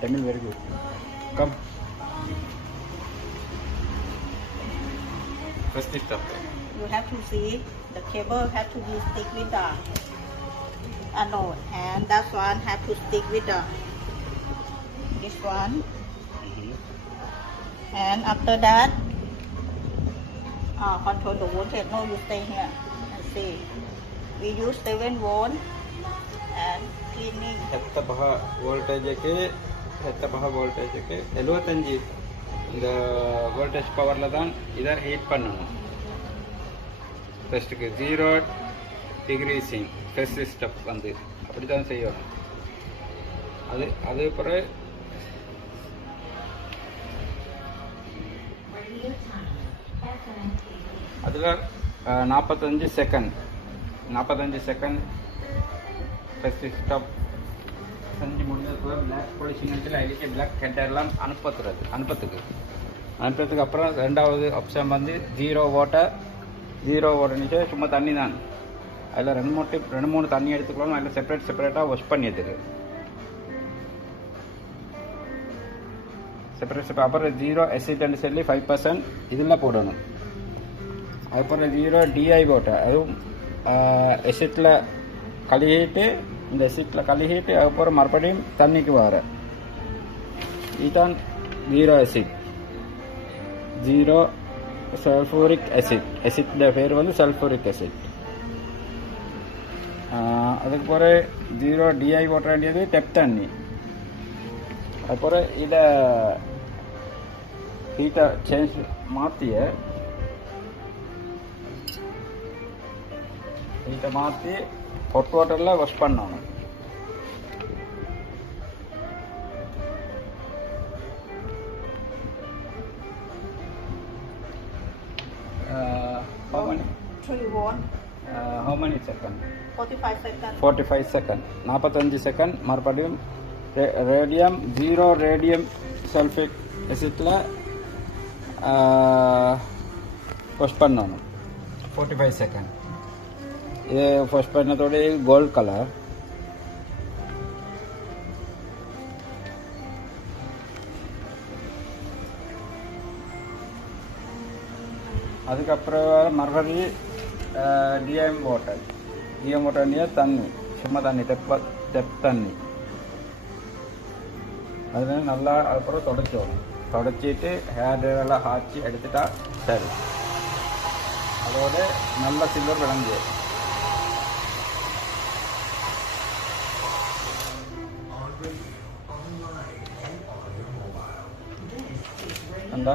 Tamil very good. Come. First step. You have to see the cable have to be stick with the anode, and that one have to stick with the this one. And after that, control the voltage. No, you stay here and see. We use 7 volt and cleaning. 75 voltage ಗೆ 75 voltage ಗೆ 75 இந்த voltage பவர்ல தான் இத heat பண்ணனும். ஃபர்ஸ்ட்க்கு 0 degree Singh first step வந்து அப்படி தான் செய்யணும். அது பிறகு அதில் 45 செகண்ட் ஃபஸ்ட்டு ஸ்டாப் செஞ்சு முடிஞ்சதுக்கு பிளாக் பாலிஷிங் அடிச்சு அதுக்கு பிளாக் ஹெட்டர்லாம் அனுப்புறதுக்கு அப்புறம் ரெண்டாவது ஆப்ஷன் வந்து 0 வாட்டர் நிச்சய சும்மா தண்ணி தான். அதில் ரெண்டு மூணு தண்ணி எடுத்துக்கலாம். அதில் செப்பரேட்டாக வாஷ் பண்ணியதுக்கு செப்பரேட் அப்புறம் 0 எசிட்னு சொல்லி 5% இதில் போடணும். அதுக்கப்புறம் 0 டிஐ வாட்டர் அதுவும் எசிட்டில் கழுகிட்டு அதுக்கப்புறம் மறுபடியும் தண்ணிக்கு வர இதுதான் 0 எசிட் 0 சல்ஃபூரிக் எசிட் பேர் வந்து சல்ஃபூரிக் எசிட். அதுக்கு பிறகு 0 டிஐ வாட்டர் வேண்டியது டெப் தண்ணி. அதுக்கப்புறம் இதை ஹீட்டை மாற்றி ஹாட் வாட்டரில் வாஷ் பண்ணணும். How many seconds? 45 seconds. 45 seconds. 45 seconds மறுபடியும் ரேடியம் 0 ரேடியம் சல்ஃபேட் எசிட்டில் வாஷ் பண்ணணும் 45 செகண்ட். இது வாஷ் பண்ணதோட கோல்ட் கலர். அதுக்கப்புறம் மறுபடியும் டிஎம் வாட்டர் தண்ணி சும்மா தண்ணி டெப் தண்ணி அதனால நல்லா அதுக்கப்புறம் தொடச்சிட்டு ஹேர் எல்லாம் ஹாச்சி எடுத்துட்டா சரி. அதோட நல்ல சில்வர் விளங்கு அந்த